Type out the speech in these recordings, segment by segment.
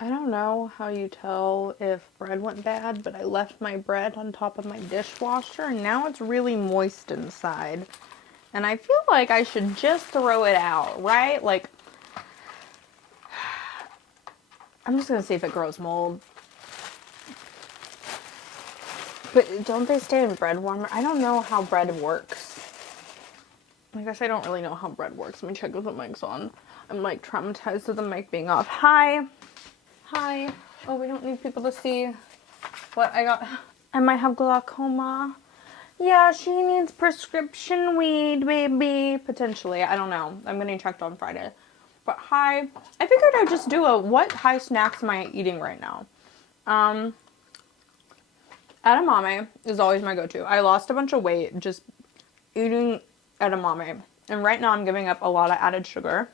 I don't know how you tell if bread went bad, but I left my bread on top of my dishwasher and now it's really moist inside. And I feel like I should just throw it out, right? Like, I'm just gonna see if it grows mold. But don't they stay in bread warmer? I don't know how bread works. I guess I don't really know how bread works. Let me check if the mic's on. I'm like traumatized with the mic being off. Hi. Hi. Oh, we don't need people to see what I got. I might have glaucoma. Yeah, she needs prescription weed, baby. Potentially. I don't know. I'm getting checked on Friday. But hi. I figured I'd just do a what high snacks am I eating right now? Edamame is always my go-to. I lost a bunch of weight just eating edamame. And right now I'm giving up a lot of added sugar.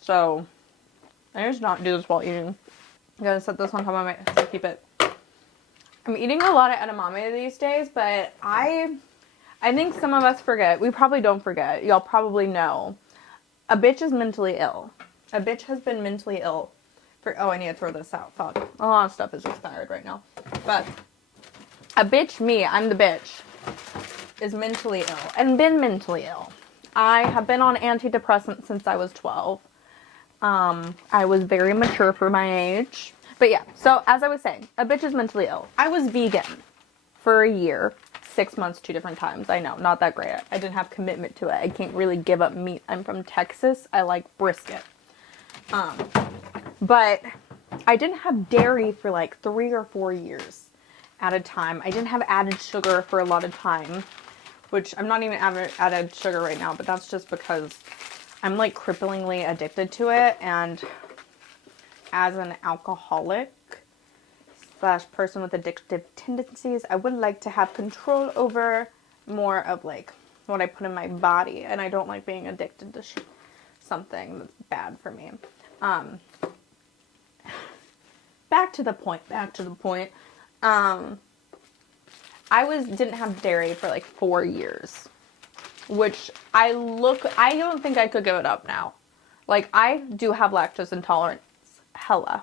So I just not do this while eating. I'm gonna set this on top of my so keep it. I'm eating a lot of edamame these days, but I think some of us forget. We probably don't forget. Y'all probably know. A bitch is mentally ill. A bitch has been mentally ill for oh, I need to throw this out. Fuck. A lot of stuff is expired right now. But a bitch, me, I'm the bitch, is mentally ill and been mentally ill. I have been on antidepressants since I was 12. I was very mature for my age. But yeah, so as I was saying, a bitch is mentally ill. I was vegan for a year, 6 months, 2 different times. I know, not that great. I didn't have commitment to it. I can't really give up meat. I'm from Texas. I like brisket. But I didn't have dairy for like 3 or 4 years at a time. I didn't have added sugar for a lot of time, which I'm not even added sugar right now, but that's just because I'm like cripplingly addicted to it. And as an alcoholic / person with addictive tendencies, I would like to have control over more of like what I put in my body. And I don't like being addicted to something that's bad for me. Back to the point. I didn't have dairy for like 4 years, which I don't think I could give it up now. Like, I do have lactose intolerance, hella.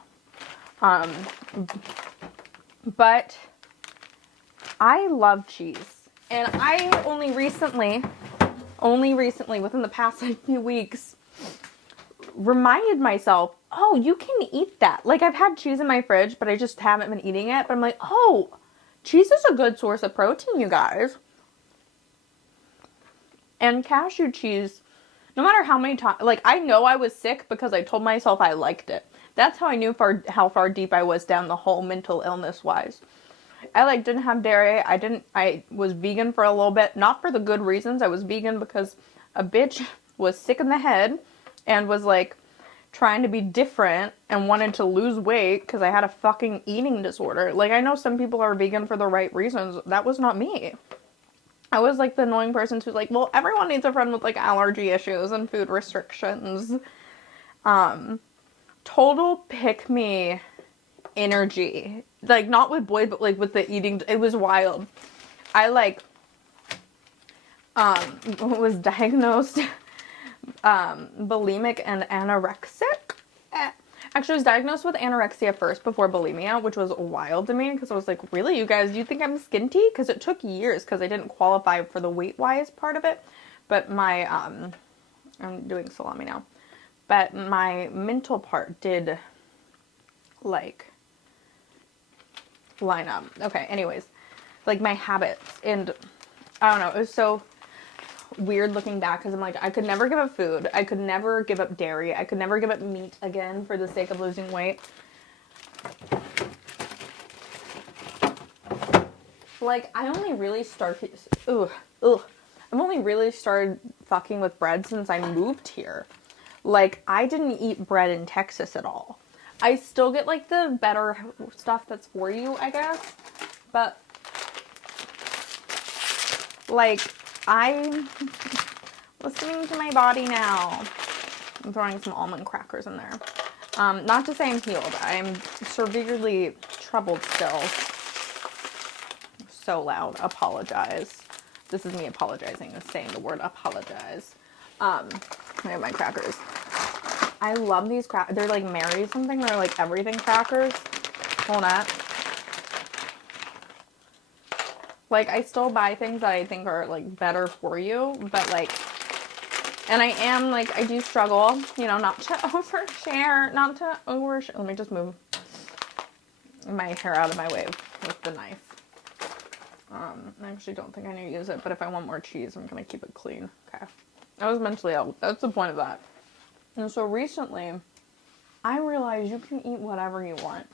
But I love cheese. And I only recently, within the past like few weeks, reminded myself, oh, you can eat that. Like, I've had cheese in my fridge, but I just haven't been eating it. But I'm like, oh, cheese is a good source of protein, you guys. And cashew cheese, no matter how many times, like, I know I was sick because I told myself I liked it. That's how I knew how far deep I was down the whole mental illness wise. I like didn't have dairy. I was vegan for a little bit, not for the good reasons. I was vegan because a bitch was sick in the head and was like trying to be different and wanted to lose weight because I had a fucking eating disorder. Like, I know some people are vegan for the right reasons. That was not me. I was like the annoying person who's like, well, everyone needs a friend with like allergy issues and food restrictions. Total pick me energy. Like, not with Boyd, but like with the eating. It was wild. I like was diagnosed bulimic and anorexic. Actually, I was diagnosed with anorexia first before bulimia, which was wild to me because I was like, really, you guys, do you think I'm skinty? Because it took years because I didn't qualify for the weight-wise part of it. But my, I'm doing salami now. But my mental part did, like, line up. Okay, anyways, like my habits. And I don't know, it was so weird looking back because I'm like, I could never give up food. I could never give up dairy. I could never give up meat again for the sake of losing weight. Like, I only really started, I've only really started fucking with bread since I moved here. Like, I didn't eat bread in Texas at all. I still get like the better stuff that's for you, I guess. But like, I'm listening to my body now. I'm throwing some almond crackers in there. Not to say I'm healed. I'm severely troubled still. So loud. Apologize. This is me apologizing and saying the word apologize. I have my crackers. I love these crackers. They're like Mary something. They're like everything crackers. Hold on. Like, I still buy things that I think are, like, better for you. But, like, and I am, like, I do struggle, you know, not to overshare. Not to overshare. Let me just move my hair out of my way with the knife. I actually don't think I need to use it. But if I want more cheese, I'm going to keep it clean. Okay. I was mentally ill. That's the point of that. And so recently, I realized you can eat whatever you want.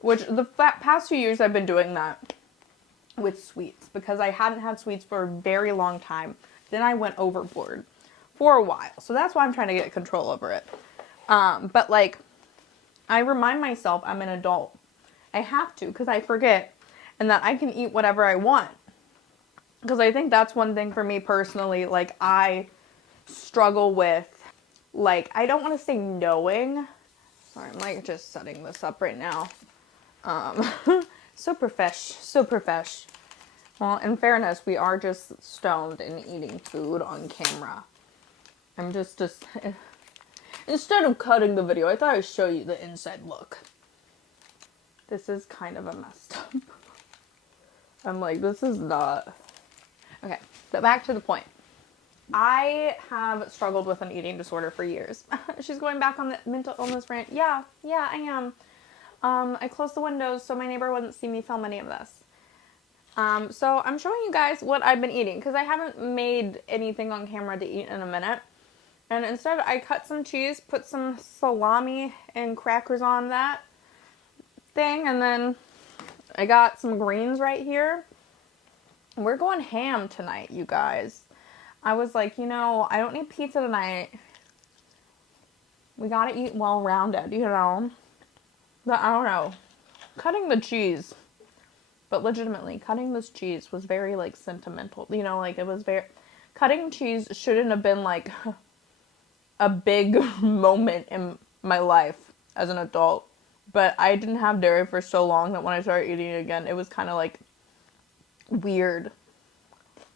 Which the past 2 years I've been doing that with sweets. Because I hadn't had sweets for a very long time. Then I went overboard for a while. So that's why I'm trying to get control over it. But like, I remind myself I'm an adult. I have to because I forget. And that I can eat whatever I want. Because I think that's one thing for me personally. Like, I struggle with, like, I don't want to say knowing. Sorry, I'm like just setting this up right now. So profesh. Well, in fairness, we are just stoned and eating food on camera. I'm just instead of cutting the video, I thought I'd show you the inside look. This is kind of a messed up. I'm like, this is not. Okay, but back to the point. I have struggled with an eating disorder for years. She's going back on the mental illness rant. Yeah, I am. I closed the windows so my neighbor wouldn't see me film any of this. So I'm showing you guys what I've been eating because I haven't made anything on camera to eat in a minute. And instead I cut some cheese, put some salami and crackers on that thing, and then I got some greens right here. We're going ham tonight, you guys. I was like, you know, I don't need pizza tonight. We gotta eat well-rounded, you know. But I don't know. Cutting the cheese, but legitimately, cutting this cheese was very, like, sentimental. You know, like, it was very... Cutting cheese shouldn't have been, like, a big moment in my life as an adult. But I didn't have dairy for so long that when I started eating it again, it was kind of, like, weird.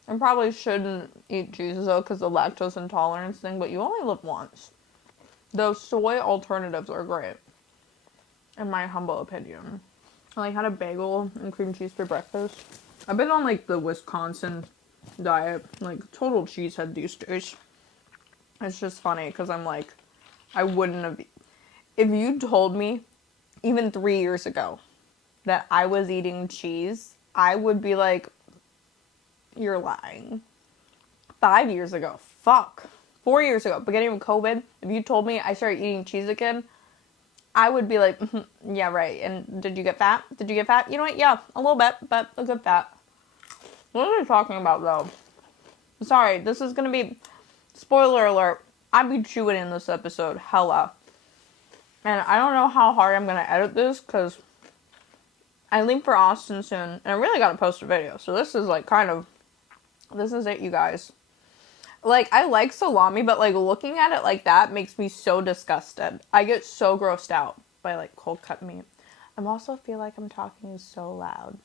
I probably shouldn't eat cheese, though, because of the lactose intolerance thing, but you only live once. Those soy alternatives are great, in my humble opinion. I, like, had a bagel and cream cheese for breakfast. I've been on, like, the Wisconsin diet, like, total cheesehead these days. It's just funny, because I'm like, I wouldn't have... If you told me, even 3 years ago, that I was eating cheese, I would be like, you're lying. 5 years ago, fuck. 4 years ago, beginning of COVID, if you told me I started eating cheese again, I would be like, yeah, right. And did you get fat? Did you get fat? You know what? Yeah, a little bit, but a good fat. What are we talking about, though? Sorry, this is going to be... Spoiler alert. I'd be chewing in this episode. Hella. And I don't know how hard I'm going to edit this, because I leave for Austin soon. And I really got to post a video. So this is, like, kind of... This is it, you guys. Like, I like salami, but, like, looking at it like that makes me so disgusted. I get so grossed out by, like, cold cut meat. I also feel like I'm talking so loud.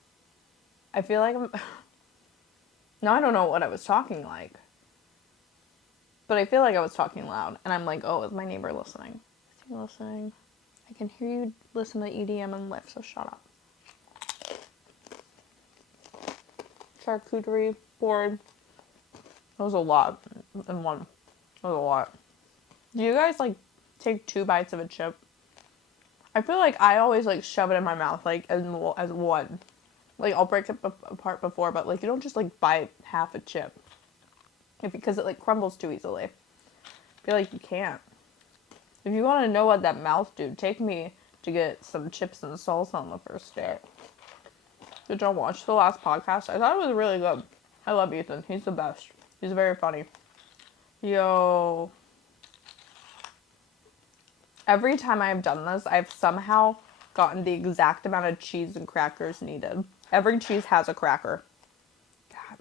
I feel like I'm... Now I don't know what I was talking like. But I feel like I was talking loud. And I'm like, oh, is my neighbor listening? Is he listening? I can hear you listen to EDM and Lyft, so shut up. Charcuterie board. That was a lot in one. That was a lot. Do you guys, like, take 2 bites of a chip? I feel like I always, like, shove it in my mouth, like, as one. Like, I'll break it apart before, but, like, you don't just, like, bite half a chip. Because it, like, crumbles too easily. I feel like you can't. If you want to know what that mouth do, take me to get some chips and salsa on the first date. Did y'all watch the last podcast? I thought it was really good. I love Ethan. He's the best. He's very funny. Yo. Every time I've done this, I've somehow gotten the exact amount of cheese and crackers needed. Every cheese has a cracker. God.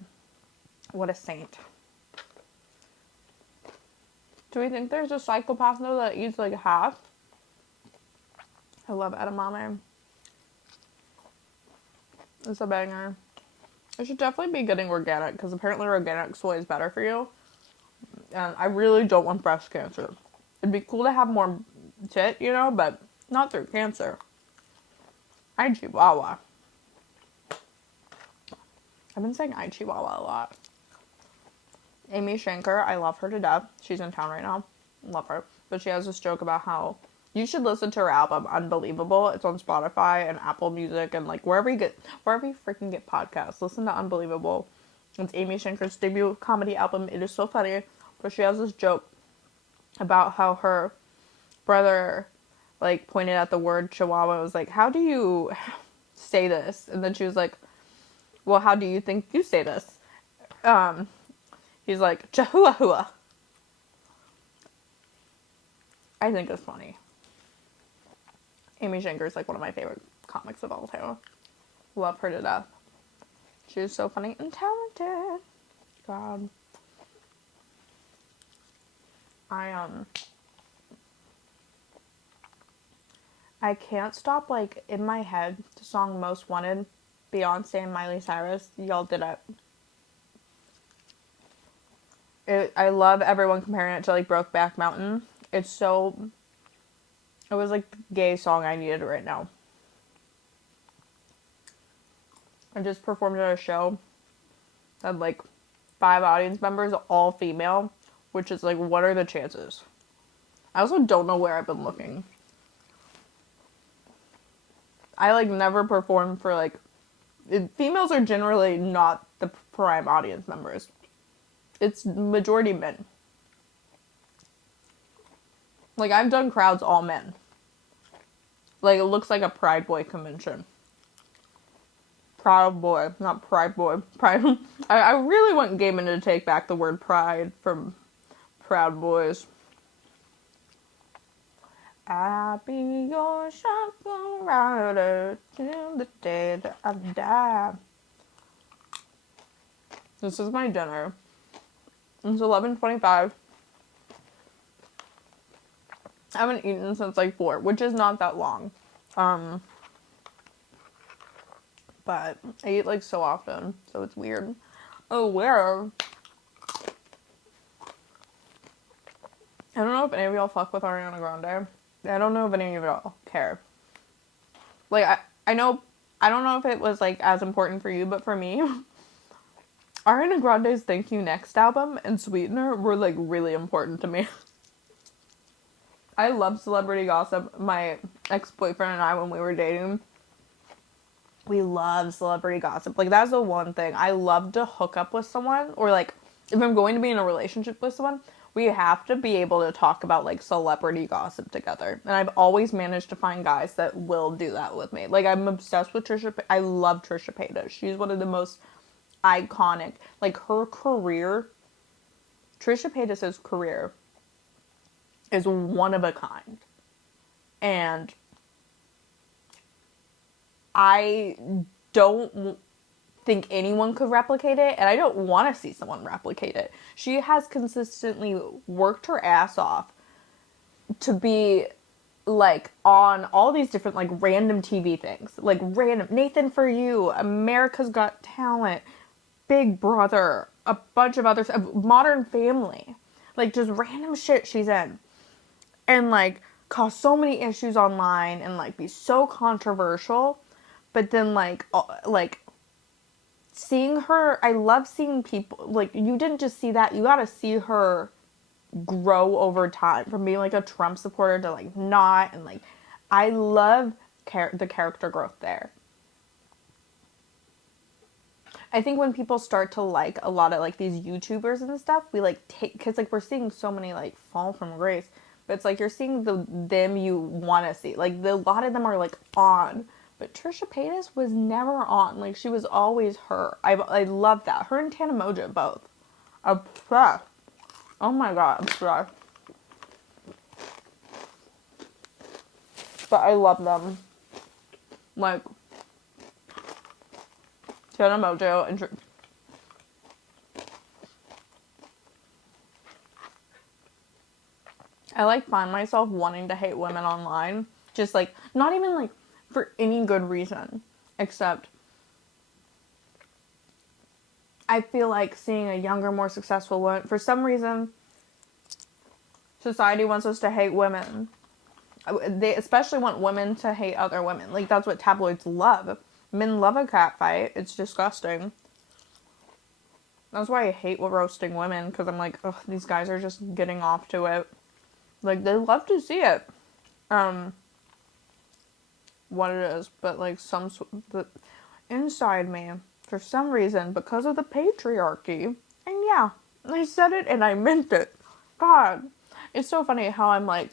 What a saint. Do we think there's a psychopath, though, that eats, like, half? I love edamame. It's a banger. I should definitely be getting organic, because apparently organic soy is better for you. And I really don't want breast cancer. It'd be cool to have more tit, you know, but not through cancer. I Chihuahua. I've been saying I Chihuahua a lot. Amy Shanker, I love her to death. She's in town right now. Love her. But she has this joke about how you should listen to her album, Unbelievable. It's on Spotify and Apple Music and like wherever you freaking get podcasts. Listen to Unbelievable. It's Amy Shanker's debut comedy album. It is so funny. But she has this joke about how her brother like pointed at the word Chihuahua. It was like, how do you say this? And then she was like, well, how do you think you say this? He's like, Chihuahua. I think it's funny. Amy Shanker is like one of my favorite comics of all time. Love her to death. She is so funny and talented. God. I can't stop, like, in my head, the song Most Wanted, Beyonce and Miley Cyrus. Y'all did it. I love everyone comparing it to, like, Brokeback Mountain. It was, like, the gay song I needed right now. I just performed at a show. Had, like, 5 audience members, all female, which is, like, what are the chances? I also don't know where I've been looking. I, like, never performed for, like... females are generally not the prime audience members. It's majority men. Like, I've done crowds all men. Like, it looks like a Pride Boy convention. Proud Boy, not Pride Boy. Pride. I really want Gaiman to take back the word pride from Proud Boys. I'll be your shotgun rider till the day that I die. This is my dinner. It's 11:25. I haven't eaten since like 4, which is not that long. But I eat like so often, so it's weird. Oh, where? I don't know if any of y'all fuck with Ariana Grande. I don't know if any of y'all care. Like, I know, I don't know if it was, like, as important for you, but for me, Ariana Grande's Thank You Next album and Sweetener were, like, really important to me. I love celebrity gossip. My ex-boyfriend and I, when we were dating, we love celebrity gossip. Like, that's the one thing. I love to hook up with someone, or, like, if I'm going to be in a relationship with someone, we have to be able to talk about, like, celebrity gossip together. And I've always managed to find guys that will do that with me. Like, I'm obsessed with Trisha. I love Trisha Paytas. She's one of the most iconic. Like, her career, Trisha Paytas' career is one of a kind. And I don't think anyone could replicate it, and I don't want to see someone replicate it. She has consistently worked her ass off to be like on all these different like random TV things, like random Nathan For You, America's Got Talent, Big Brother, a bunch of others, Modern Family, like just random shit she's in, and like cause so many issues online and like be so controversial, but then like seeing her, I love seeing people, like, you didn't just see that, you gotta see her grow over time, from being, like, a Trump supporter to, like, not, and, like, I love the character growth there. I think when people start to like a lot of, like, these YouTubers and stuff, we, like, take, because, like, we're seeing so many, like, fall from grace, but it's, like, you're seeing them you want to see, like, a lot of them are, like, on. But Trisha Paytas was never on. Like, she was always her. I love that. Her and Tana Moja both. Obsessed. Oh my god, obsessed. But I love them. Like, Tana Moja and I, like, find myself wanting to hate women online. Just, like, not even, like, for any good reason, except I feel like seeing a younger, more successful woman, for some reason, society wants us to hate women. They especially want women to hate other women. Like, that's what tabloids love. Men love a cat fight. It's disgusting. That's why I hate roasting women, because I'm like, ugh, these guys are just getting off to it. Like, they love to see it. What it is, but like but inside me, for some reason, because of the patriarchy, and yeah, I said it and I meant it. God, it's so funny how I'm like,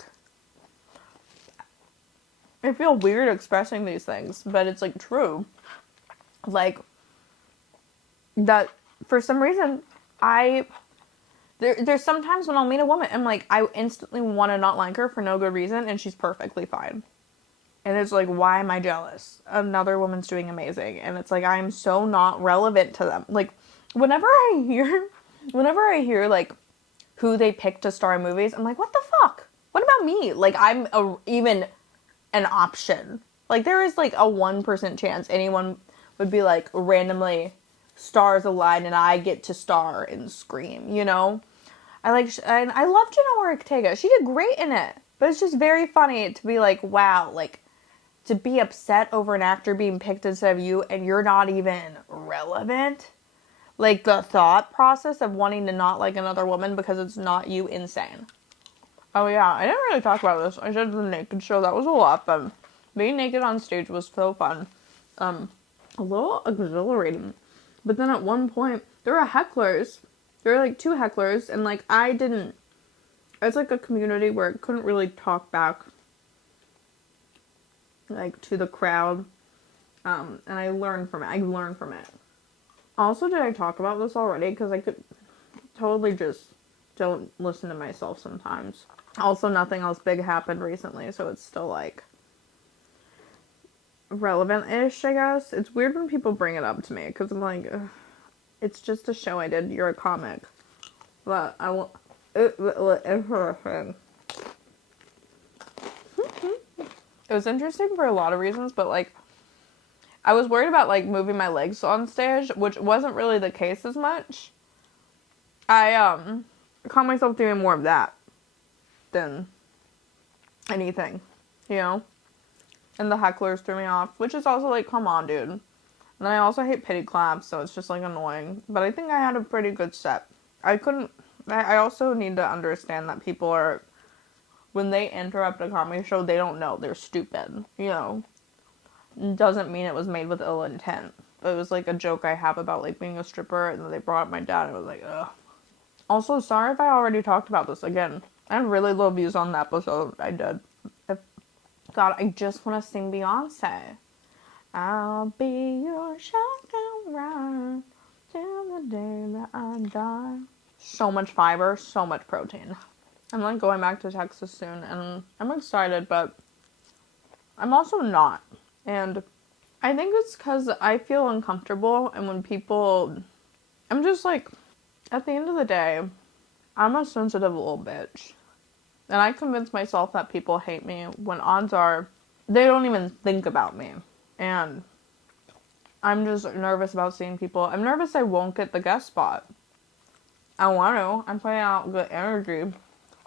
I feel weird expressing these things, but it's like true. Like, that for some reason, there's sometimes when I'll meet a woman, I'm like, I instantly want to not like her for no good reason, and she's perfectly fine. And it's like, why am I jealous? Another woman's doing amazing. And it's like, I'm so not relevant to them. Like, whenever I hear, like, who they pick to star in movies, I'm like, what the fuck? What about me? Like, I'm even an option. Like, there is, like, a 1% chance anyone would be, like, randomly stars align and I get to star in Scream, you know? I love Jenna Ortega. She did great in it. But it's just very funny to be like, wow, like, to be upset over an actor being picked instead of you and you're not even relevant. Like, the thought process of wanting to not like another woman because it's not you, insane. Oh yeah, I didn't really talk about this. I did the naked show. That was a lot fun. Being naked on stage was so fun. A little exhilarating. But then at one point, there were hecklers. There were like 2 hecklers, and like it's like a community where it couldn't really talk back like to the crowd. And I learned from it. Also, did I talk about this already? Because I could totally just don't listen to myself sometimes. Also, nothing else big happened recently, so it's still like relevant-ish, I guess. It's weird when people bring it up to me, because I'm like, ugh, it's just a show I did. You're a comic. But I won't. It was interesting for a lot of reasons, but like, I was worried about like moving my legs on stage, which wasn't really the case as much. I caught myself doing more of that than anything, you know? And the hecklers threw me off, which is also like, come on, dude. And then I also hate pity claps, so it's just like annoying. But I think I had a pretty good set. I also need to understand that people are, when they interrupt a comedy show, they don't know. They're stupid, you know? Doesn't mean it was made with ill intent. It was like a joke I have about like being a stripper, and then they brought up my dad, and I was like, ugh. Also, sorry if I already talked about this again. I had really low views on the episode. I did. God, I just want to sing Beyonce. I'll be your shotgun ride till the day that I die. So much fiber, so much protein. I'm like going back to Texas soon, and I'm excited, but I'm also not. And I think it's because I feel uncomfortable, and when people, I'm just like, at the end of the day, I'm a sensitive little bitch. And I convince myself that people hate me when odds are they don't even think about me. And I'm just nervous about seeing people. I'm nervous I won't get the guest spot. I want to. I'm putting out good energy.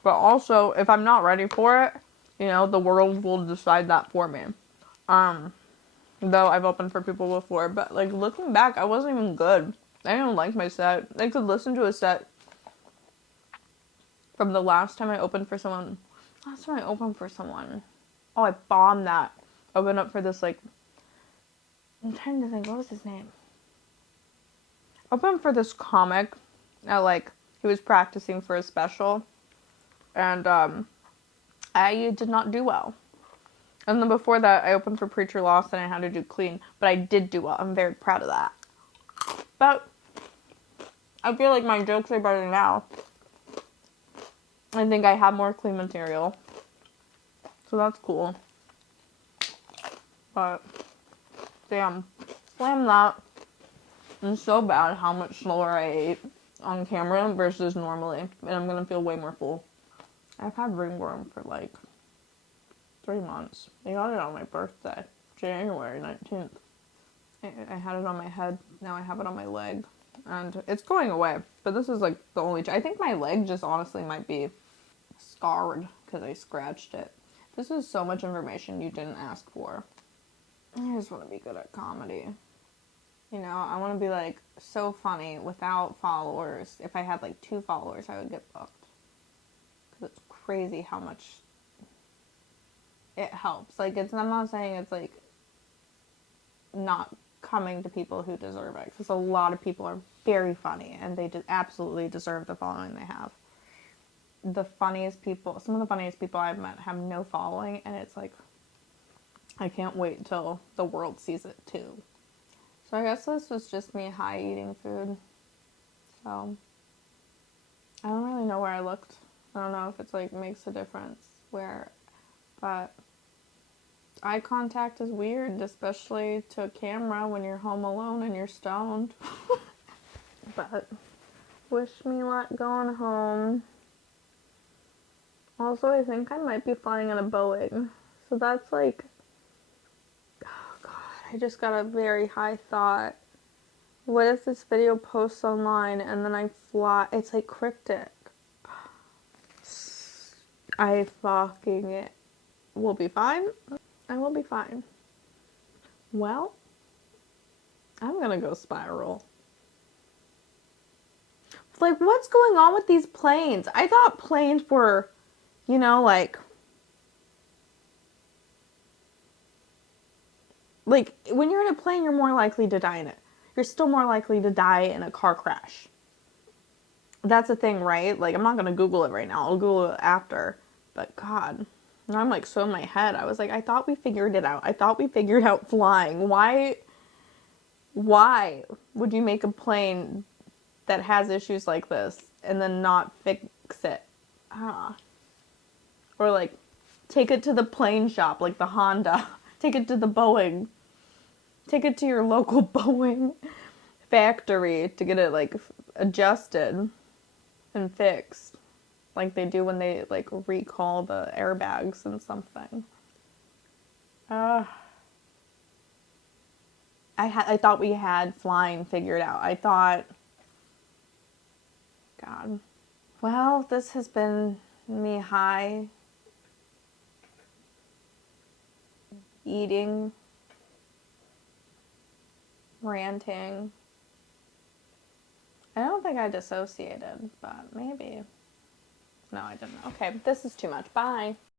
But also, if I'm not ready for it, you know, the world will decide that for me. Though I've opened for people before. But, like, looking back, I wasn't even good. I didn't like my set. I could listen to a set from the last time I opened for someone. Oh, I bombed that. Opened up for this, like, I'm trying to think, what was his name? Opened for this comic at, like, he was practicing for a special. And, I did not do well. And then before that, I opened for Preacher Lawson and I had to do clean. But I did do well. I'm very proud of that. But I feel like my jokes are better now. I think I have more clean material. So that's cool. But, damn. Slam that. It's so bad how much slower I ate on camera versus normally. And I'm gonna feel way more full. I've had ringworm for like 3 months. I got it on my birthday, January 19th. I had it on my head. Now I have it on my leg. And it's going away. But this is like the only... I think my leg just honestly might be scarred because I scratched it. This is so much information you didn't ask for. I just want to be good at comedy. You know, I want to be like so funny without followers. If I had like 2 followers, I would get booked. Because it's crazy how much it helps. Like, I'm not saying it's like not coming to people who deserve it. Because a lot of people are very funny and they absolutely deserve the following they have. The funniest people, some of the funniest people I've met have no following, and it's like, I can't wait till the world sees it too. So I guess this was just me high eating food. So I don't really know where I looked. I don't know if it's like makes a difference where, but eye contact is weird, especially to a camera when you're home alone and you're stoned. But wish me luck going home. Also, I think I might be flying in a Boeing. So that's like, oh god, I just got a very high thought. What if this video posts online and then I fly? It's like cryptic. I fucking it. Will be fine. I will be fine. Well, I'm gonna go spiral. Like, what's going on with these planes? I thought planes were, you know, like when you're in a plane, you're more likely to die in it. You're still more likely to die in a car crash. That's a thing, right? Like, I'm not gonna Google it right now. I'll Google it after. But God, now I'm like so in my head. I was like, I thought we figured it out. I thought we figured out flying. Why would you make a plane that has issues like this and then not fix it? Or like take it to the plane shop, like the Honda. Take it to the Boeing. Take it to your local Boeing factory to get it like adjusted and fixed. Like they do when they like recall the airbags and something. I thought we had flying figured out. I thought, God. Well, this has been me high, eating, ranting. I don't think I dissociated, but maybe. No, I didn't. Okay, this is too much. Bye.